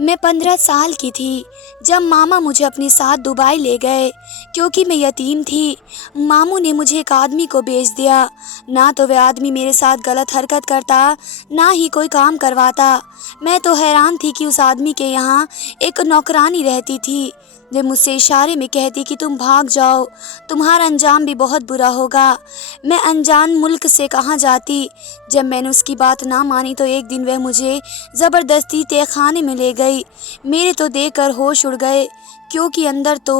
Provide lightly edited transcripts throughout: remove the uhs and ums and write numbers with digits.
میں 15 سال کی تھی جب ماما مجھے اپنے ساتھ دبئی لے گئے کیونکہ میں یتیم تھی۔ ماموں نے مجھے ایک آدمی کو بیچ دیا۔ نہ تو وہ آدمی میرے ساتھ غلط حرکت کرتا نہ ہی کوئی کام کرواتا۔ میں تو حیران تھی کہ اس آدمی کے یہاں ایک نوکرانی رہتی تھی۔ وہ مجھ سے اشارے میں کہتی کہ تم بھاگ جاؤ، تمہارا انجام بھی بہت برا ہوگا۔ میں انجان ملک سے کہاں جاتی۔ جب میں نے اس کی بات نہ مانی تو ایک دن وہ مجھے زبردستی تہ خانے میں لے گئی۔ میرے تو دیکھ کر ہوش اڑ گئے کیونکہ اندر تو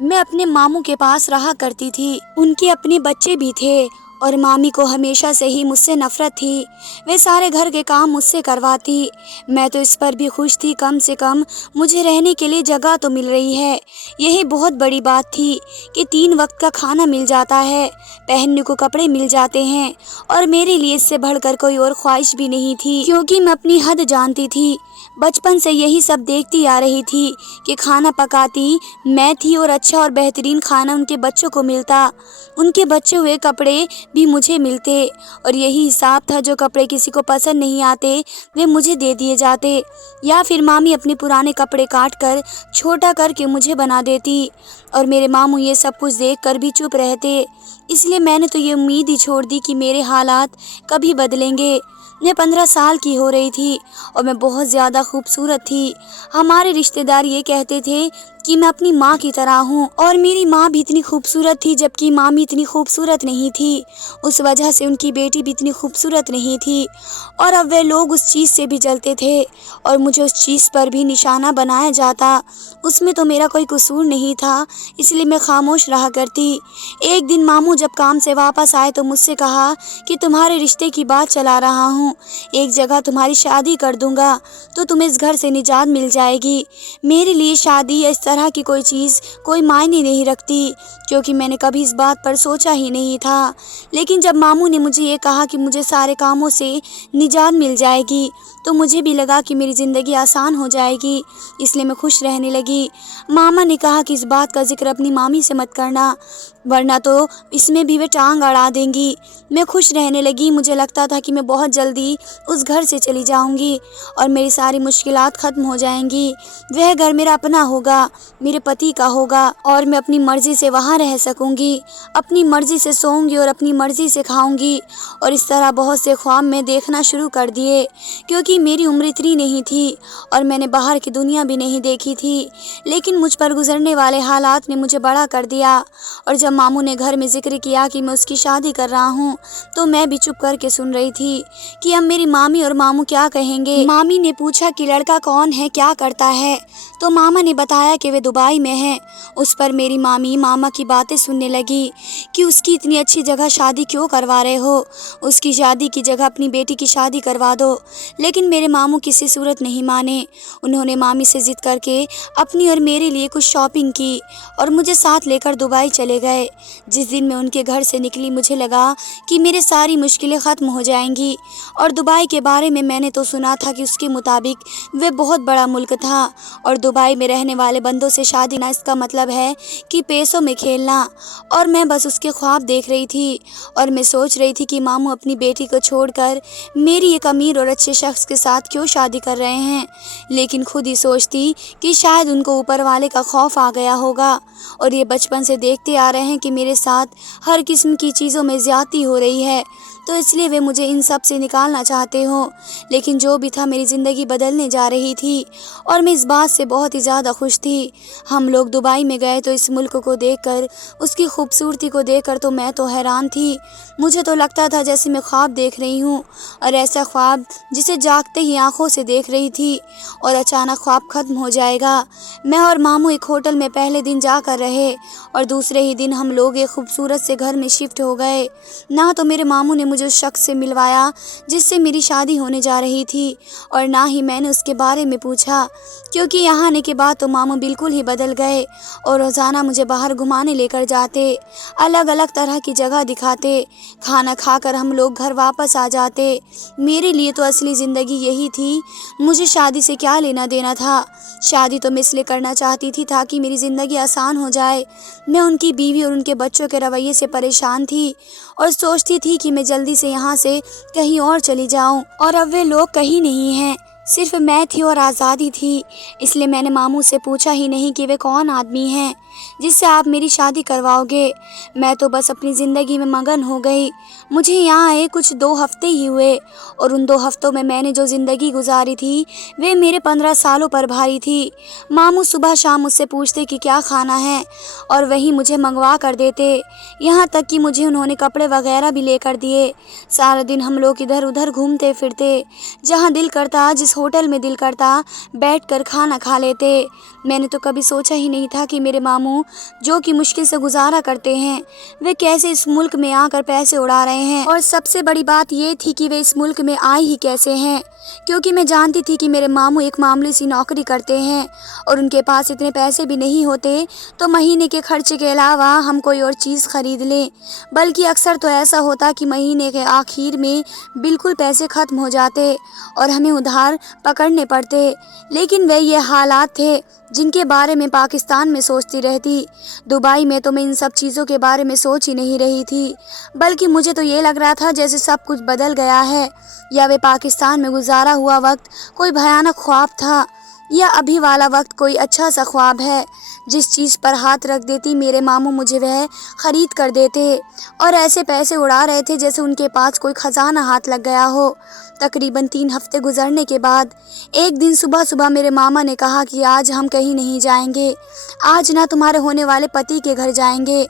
میں اپنے ماموں کے پاس رہا کرتی تھی۔ ان کے اپنے بچے بھی تھے اور مامی کو ہمیشہ سے ہی مجھ سے نفرت تھی۔ وہ سارے گھر کے کام مجھ سے کرواتی۔ میں تو اس پر بھی خوش تھی، کم سے کم مجھے رہنے کے لیے جگہ تو مل رہی ہے۔ یہی بہت بڑی بات تھی کہ 3 وقت کا کھانا مل جاتا ہے، پہننے کو کپڑے مل جاتے ہیں، اور میرے لیے اس سے بڑھ کر کوئی اور خواہش بھی نہیں تھی کیونکہ میں اپنی حد جانتی تھی۔ بچپن سے یہی سب دیکھتی آ رہی تھی کہ کھانا پکاتی میں تھی اور اچھا اور بہترین کھانا ان کے بچوں کو ملتا، ان کے بچے ہوئے کپڑے بھی مجھے ملتے، اور یہی حساب تھا جو کپڑے کسی کو پسند نہیں آتے وہ مجھے دے دیے جاتے، یا پھر مامی اپنے پرانے کپڑے کاٹ کر چھوٹا کر کے مجھے بنا دیتی، اور میرے ماموں یہ سب کچھ دیکھ کر بھی چپ رہتے۔ اس لیے میں نے تو یہ امید ہی چھوڑ دی کہ میرے حالات کبھی بدلیں گے۔ میں 15 سال کی ہو رہی تھی اور میں بہت زیادہ خوبصورت تھی۔ ہمارے رشتہ دار یہ کہتے تھے کہ میں اپنی ماں کی طرح ہوں، اور میری ماں بھی اتنی خوبصورت تھی جبکہ مامی اتنی خوبصورت نہیں تھی۔ اس وجہ سے ان کی بیٹی بھی اتنی خوبصورت نہیں تھی، اور اب وہ لوگ اس چیز سے بھی جلتے تھے اور مجھے اس چیز پر بھی نشانہ بنایا جاتا۔ اس میں تو میرا کوئی قصور نہیں تھا، اس لیے میں خاموش رہا کرتی۔ ایک دن ماموں جب کام سے واپس آئے تو مجھ سے کہا کہ تمہارے رشتے کی بات چلا رہا ہوں، ایک جگہ تمہاری شادی کر دوں گا تو تمہیں اس گھر سے نجات مل جائے گی۔ میرے لیے شادی یا اس طرح کی کوئی چیز کوئی معنی نہیں رکھتی کیونکہ میں نے کبھی اس بات پر سوچا ہی نہیں تھا، لیکن جب ماموں نے مجھے یہ کہا کہ مجھے سارے کاموں سے نجات مل جائے گی تو مجھے بھی لگا کہ میری زندگی آسان ہو جائے گی، اس لیے میں خوش رہنے لگی۔ ماما نے کہا کہ اس بات کا ذکر اپنی مامی سے مت کرنا ورنہ تو اس میں بھی وہ ٹانگ اڑا دیں گی۔ میں خوش رہنے لگی، مجھے لگتا تھا کہ میں بہت جلدی اس گھر سے چلی جاؤں گی اور میری ساری مشکلات ختم ہو جائیں گی۔ وہ گھر میرا اپنا ہوگا، میرے پتی کا ہوگا، اور میں اپنی مرضی سے وہاں رہ سکوں گی، اپنی مرضی سے سوؤں گی اور اپنی مرضی سے کھاؤں گی۔ اور اس طرح بہت سے خواب میں دیکھنا شروع کر دیے کیونکہ میری عمر اتنی نہیں تھی اور میں نے باہر کی دنیا بھی نہیں دیکھی تھی، لیکن مجھ پر گزرنے والے حالات نے مجھے بڑا کر دیا۔ اور جب ماموں نے گھر میں ذکر کیا کہ میں اس کی شادی کر رہا ہوں تو میں بھی چپ کر کے سن رہی تھی کہ اب میری مامی اور ماموں کیا کہیں گے۔ مامی نے پوچھا کہ لڑکا کون ہے، کیا کرتا ہے، تو ماما نے بتایا کہ وہ دبئی میں ہے۔ اس پر میری مامی ماما کی باتیں سننے لگی کہ اس کی اتنی اچھی جگہ شادی کیوں کروا رہے ہو، اس کی شادی کی جگہ اپنی بیٹی کی شادی کروا دو۔ لیکن میرے ماموں کسی صورت نہیں مانے، انہوں نے مامی سے ضد کر کے اپنی اور میرے لیے کچھ شاپنگ کی اور مجھے ساتھ لے کر دبئی چلے گئے۔ جس دن میں ان کے گھر سے نکلی مجھے لگا کہ میرے ساری مشکلیں ختم ہو جائیں گی، اور دبئی کے بارے میں نے تو سنا تھا کہ اس کے مطابق وہ بہت بڑا ملک تھا، اور دبئی میں رہنے والے بندوں سے شادی نہ، اس کا مطلب ہے کہ پیسوں میں کھیلنا۔ اور میں بس اس کے خواب دیکھ رہی تھی اور میں سوچ رہی تھی کہ ماموں اپنی بیٹی کو چھوڑ کر میری ایک امیر اور اچھے شخص کے ساتھ کیوں شادی کر رہے ہیں، لیکن خود ہی سوچتی کہ شاید ان کو اوپر والے کا خوف آ گیا ہوگا، اور یہ بچپن سے دیکھتے آ رہے ہیں کہ میرے ساتھ ہر قسم کی چیزوں میں زیادتی ہو رہی ہے، تو اس لیے وہ مجھے ان سب سے نکالنا چاہتے ہوں۔ لیکن جو بھی تھا، میری زندگی بدلنے جا رہی تھی اور میں اس بات سے بہت ہی زیادہ خوش تھی۔ ہم لوگ دبئی میں گئے تو اس ملک کو دیکھ کر، اس کی خوبصورتی کو دیکھ کر تو میں تو حیران تھی۔ مجھے تو لگتا تھا جیسے میں خواب دیکھ رہی ہوں، اور ایسا خواب جسے جاگتے ہی آنکھوں سے دیکھ رہی تھی اور اچانک خواب ختم ہو جائے گا۔ میں اور ماموں ایک ہوٹل میں پہلے دن جا کر رہے اور دوسرے ہی دن ہم لوگ ایک خوبصورت سے گھر میں شفٹ ہو گئے۔ نہ تو میرے ماموں نے مجھے اس شخص سے ملوایا جس سے میری شادی ہونے جا رہی تھی، اور نہ ہی میں نے اس کے بارے میں پوچھا، کیونکہ یہاں آنے کے بعد تو ماموں بالکل ہی بدل گئے اور روزانہ مجھے باہر گھمانے لے کر جاتے، الگ الگ طرح کی جگہ دکھاتے، کھانا کھا کر ہم لوگ گھر واپس آ جاتے۔ میرے لیے تو اصلی زندگی یہی تھی، مجھے شادی سے کیا لینا دینا تھا۔ شادی تو میں اس لیے کرنا چاہتی تھی تاکہ میری زندگی آسان ہو جائے۔ میں ان کی بیوی اور ان کے بچوں کے رویے سے پریشان تھی اور سوچتی تھی کہ میں جلدی سے یہاں سے کہیں اور چلی جاؤں، اور اب وہ لوگ کہیں نہیں ہیں۔ صرف میں تھی اور آزادی تھی، اس لیے میں نے ماموں سے پوچھا ہی نہیں کہ وہ کون آدمی ہیں جس سے آپ میری شادی کرواؤ گے۔ میں تو بس اپنی زندگی میں مگن ہو گئی۔ مجھے یہاں آئے کچھ 2 ہفتے ہی ہوئے اور ان 2 ہفتوں میں نے جو زندگی گزاری تھی وہ میرے 15 سالوں پر بھاری تھی۔ ماموں صبح شام مجھ سے پوچھتے کہ کیا کھانا ہے اور وہی مجھے منگوا کر دیتے، یہاں تک کہ مجھے انہوں نے کپڑے وغیرہ بھی لے کر دیے۔ سارا دن ہم لوگ ادھر ادھر گھومتے پھرتے، جہاں دل کرتا جس ہوٹل میں دل کرتا بیٹھ کر کھانا کھا لیتے۔ میں نے تو کبھی سوچا ہی نہیں تھا کہ میرے ماموں جو کہ مشکل سے گزارا کرتے ہیں وہ کیسے اس ملک میں آ کر پیسے اڑا رہے ہیں، اور سب سے بڑی بات یہ تھی کہ وہ اس ملک میں آئے ہی کیسے ہیں، کیونکہ میں جانتی تھی کہ میرے ماموں ایک معمولی سی نوکری کرتے ہیں اور ان کے پاس اتنے پیسے بھی نہیں ہوتے تو مہینے کے خرچے کے علاوہ ہم کوئی اور چیز خرید لیں، بلکہ اکثر تو ایسا ہوتا کہ مہینے کے آخر میں بالکل پیسے ختم ہو جاتے اور ہمیں ادھار پکڑنے پڑتے۔ لیکن وہ یہ حالات تھے جن کے بارے میں پاکستان میں سوچتی رہتی، دبئی میں تو میں ان سب چیزوں کے بارے میں سوچ ہی نہیں رہی تھی، بلکہ مجھے تو یہ لگ رہا تھا جیسے سب کچھ بدل گیا ہے، یا وہ پاکستان میں گزارا ہوا وقت کوئی بھیانک خواب تھا، یا ابھی والا وقت کوئی اچھا سا خواب ہے۔ جس چیز پر ہاتھ رکھ دیتی میرے ماموں مجھے وہ خرید کر دیتے اور ایسے پیسے اڑا رہے تھے جیسے ان کے پاس کوئی خزانہ ہاتھ لگ گیا ہو۔ تقریباً 3 ہفتے گزرنے کے بعد ایک دن صبح میرے ماما نے کہا کہ آج ہم کہیں نہیں جائیں گے، آج نہ تمہارے ہونے والے پتی کے گھر جائیں گے۔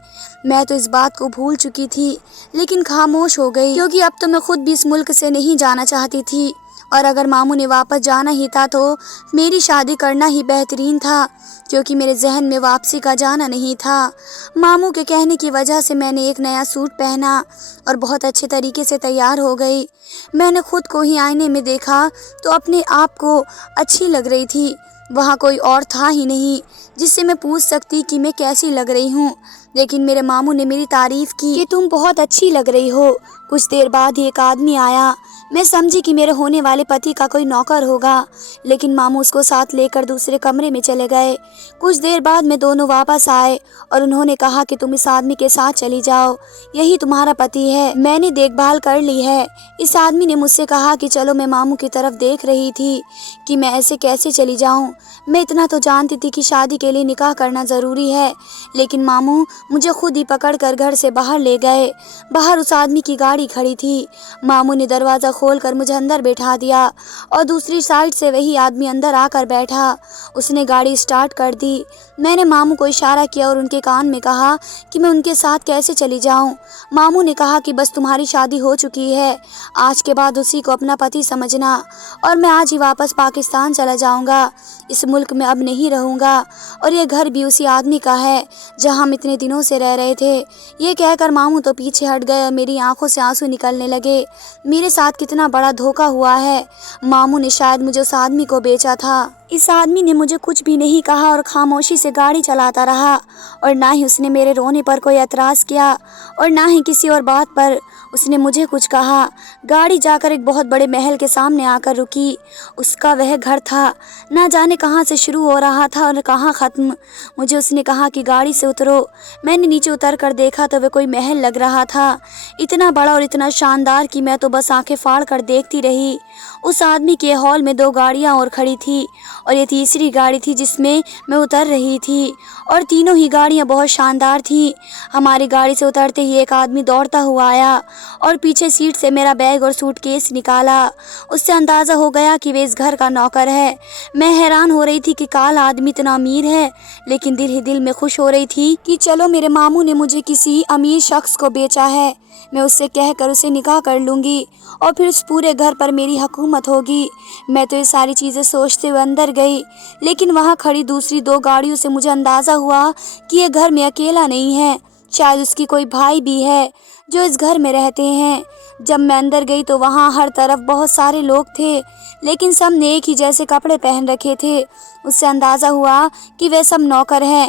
میں تو اس بات کو بھول چکی تھی لیکن خاموش ہو گئی، کیونکہ اب تو میں خود بھی اس ملک سے نہیں جانا چاہتی تھی، اور اگر ماموں نے واپس جانا ہی تھا تو میری شادی کرنا ہی بہترین تھا، کیونکہ میرے ذہن میں واپسی کا جانا نہیں تھا۔ ماموں کے کہنے کی وجہ سے میں نے ایک نیا سوٹ پہنا اور بہت اچھے طریقے سے تیار ہو گئی۔ میں نے خود کو ہی آئینے میں دیکھا تو اپنے آپ کو اچھی لگ رہی تھی، وہاں کوئی اور تھا ہی نہیں جس سے میں پوچھ سکتی کہ میں کیسی لگ رہی ہوں، لیکن میرے ماموں نے میری تعریف کی کہ تم بہت اچھی لگ رہی ہو۔ کچھ دیر بعد ہی ایک آدمی آیا، میں سمجھی کہ میرے ہونے والے پتی کا کوئی نوکر ہوگا، لیکن ماموں اس کو ساتھ لے کر دوسرے کمرے میں چلے گئے۔ کچھ دیر بعد میں دونوں واپس آئے اور انہوں نے کہا کہ تم اس آدمی کے ساتھ چلی جاؤ، یہی تمہارا پتی ہے، میں نے دیکھ بھال کر لی ہے۔ اس آدمی نے مجھ سے کہا کہ چلو، میں ماموں کی طرف دیکھ رہی تھی کہ میں ایسے کیسے چلی جاؤں، میں اتنا تو جانتی تھی کہ شادی کے لیے نکاح کرنا ضروری ہے، لیکن ماموں مجھے خود ہی پکڑ کر گھر سے باہر لے گئے۔ باہر اس آدمی کی گاڑی کھڑی تھی، ماموں نے دروازہ کھول کر مجھے اندر بیٹھا دیا اور دوسری سائیڈ سے وہی آدمی اندر آ کر بیٹھا۔ اس نے گاڑی سٹارٹ کر دی۔ میں نے ماموں کو اشارہ کیا اور ان کے کان میں کہا کہ میں ان کے ساتھ کیسے چلی جاؤں۔ ماموں نے کہا کہ بس تمہاری شادی ہو چکی ہے، آج کے بعد اسی کو اپنا پتی سمجھنا، اور میں آج ہی واپس پاکستان چلا جاؤں گا، اس ملک میں اب نہیں رہوں گا، اور یہ گھر بھی اسی آدمی کا ہے جہاں ہم اتنے دنوں سے رہ رہے تھے۔ یہ کہہ کر ماموں تو پیچھے ہٹ گئے اور میری آنکھوں سے آنسو نکلنے لگے۔ میرے ساتھ کتنا بڑا دھوکہ ہوا ہے، ماموں نے شاید مجھے اس آدمی کو بیچا تھا۔ اس آدمی نے مجھے کچھ بھی نہیں کہا اور خاموشی سے گاڑی چلاتا رہا، اور نہ ہی اس نے میرے رونے پر کوئی اعتراض کیا اور نہ ہی کسی اور بات پر اس نے مجھے کچھ کہا۔ گاڑی جا کر ایک بہت بڑے محل کے سامنے آ کر رکی۔ اس کا وہ گھر تھا، نہ جانے کہاں سے شروع ہو رہا تھا اور کہاں ختم۔ مجھے اس نے کہا کہ گاڑی سے اترو۔ میں نے نیچے اتر کر دیکھا تو وہ کوئی محل لگ رہا تھا، اتنا بڑا اور اتنا شاندار کہ میں تو بس آنکھیں پھاڑ کر دیکھتی رہی۔ اس آدمی کے ہال میں 2 گاڑیاں اور کھڑی تھی اور یہ تیسری گاڑی تھی جس میں میں اتر رہی تھی، اور تینوں ہی گاڑیاں بہت شاندار تھیں۔ ہماری گاڑی سے اترتے ہی ایک آدمی دوڑتا ہوا آیا اور پیچھے سیٹ سے میرا بیگ اور سوٹ کیس نکالا۔ اس سے اندازہ ہو گیا کہ وہ اس گھر کا نوکر ہے۔ میں حیران ہو رہی تھی کہ کالا آدمی اتنا امیر ہے، لیکن دل ہی دل میں خوش ہو رہی تھی کہ چلو میرے ماموں نے مجھے کسی امیر شخص کو بیچا ہے، میں اس سے کہہ کر اسے نکاح کر لوں گی اور پھر اس پورے گھر پر میری حکومت ہوگی۔ میں تو یہ ساری چیزیں سوچتے ہوئے اندر گئی، لیکن وہاں کھڑی دوسری 2 گاڑیوں سے مجھے اندازہ ہوا کہ یہ گھر میں اکیلا نہیں ہے، شاید اس کی کوئی بھائی بھی ہے جو اس گھر میں رہتے ہیں۔ جب میں اندر گئی تو وہاں ہر طرف بہت سارے لوگ تھے، لیکن سب نے ایک ہی جیسے کپڑے پہن رکھے تھے۔ اس سے اندازہ ہوا کہ وہ سب نوکر ہیں۔